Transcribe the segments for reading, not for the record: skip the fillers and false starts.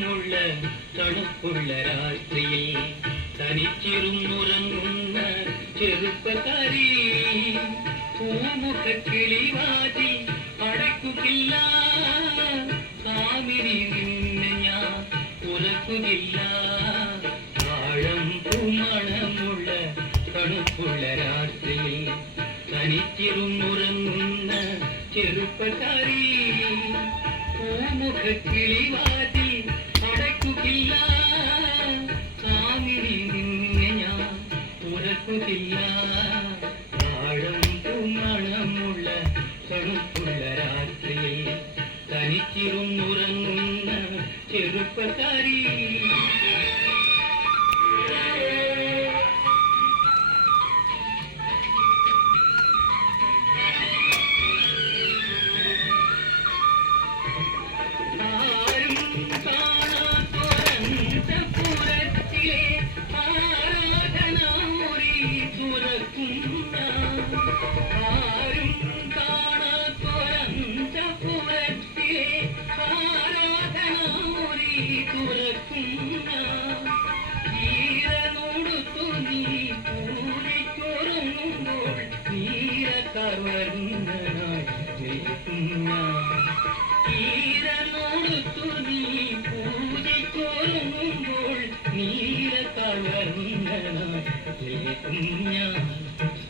മണമുള്ള തണുപ്പുള്ള രാത്രിയിൽ തനിച്ചിരുന്നുറങ്ങുന്ന ചെറുപ്പക്കാരി പൂമുഖക്കിളിവാതിൽ അടയ്ക്കുകയില്ല കാമിനി നിന്നെ ഞാൻ ഉറക്കുകയില്ല ആഴം പൂമണമുള്ള തണുപ്പുള്ള രാത്രിയിൽ തനിച്ചിരുന്നുറങ്ങുന്ന ചെറുപ്പക്കാരി പൂമുഖക്കിളിവാതിൽ അടയ്ക്കുകയില്ല കാമിനി നിന്നെ ഞാൻ ഉറക്കുകയില്ല ആഴം പൂമണമുള്ള തണുപ്പുള്ള രാത്രിയിൽ തനിച്ചിരുന്നുറങ്ങുന്ന ചെറുപ്പക്കാരി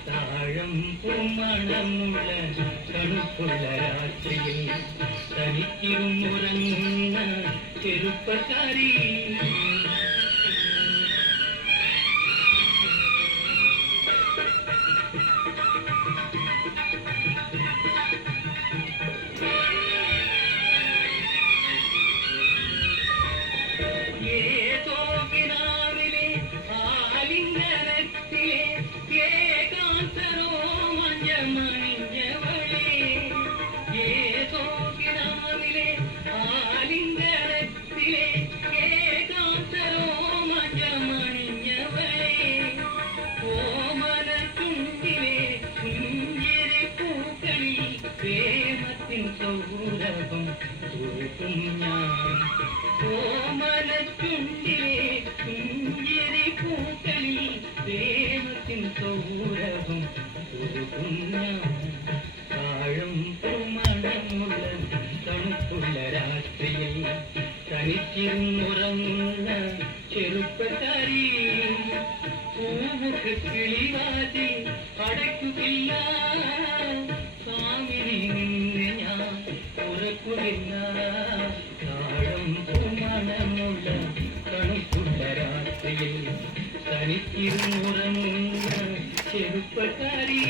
താഴം പൂമണമുള്ള തണുപ്പുള്ള രാത്രിയിൽ തനിച്ചിരുന്നുറങ്ങുന്ന ചെറുപ്പക്കാരി സൗരഭം തൂക്കും ഞാൻ ഓമനച്ചുണ്ടിലെ കുഞ്ചിരി പൂക്കളിൽ പ്രേമത്തിൻ സൗരഭം തൂക്കും ഞാൻ താഴം പൂമണമുള്ള തണുപ്പുള്ള രാത്രിയിൽ തനിച്ചിരുന്നുറങ്ങുന്ന ചെറുപ്പക്കാരി പൂമുഖക്കിളിവാതിൽ അടയ്ക്കുകയില്ല താഴം പൂമണമുള്ള തണുപ്പുള്ള രാത്രിയിൽ തനിച്ചിരുന്നുറങ്ങുന്ന ചെറുപ്പക്കാരി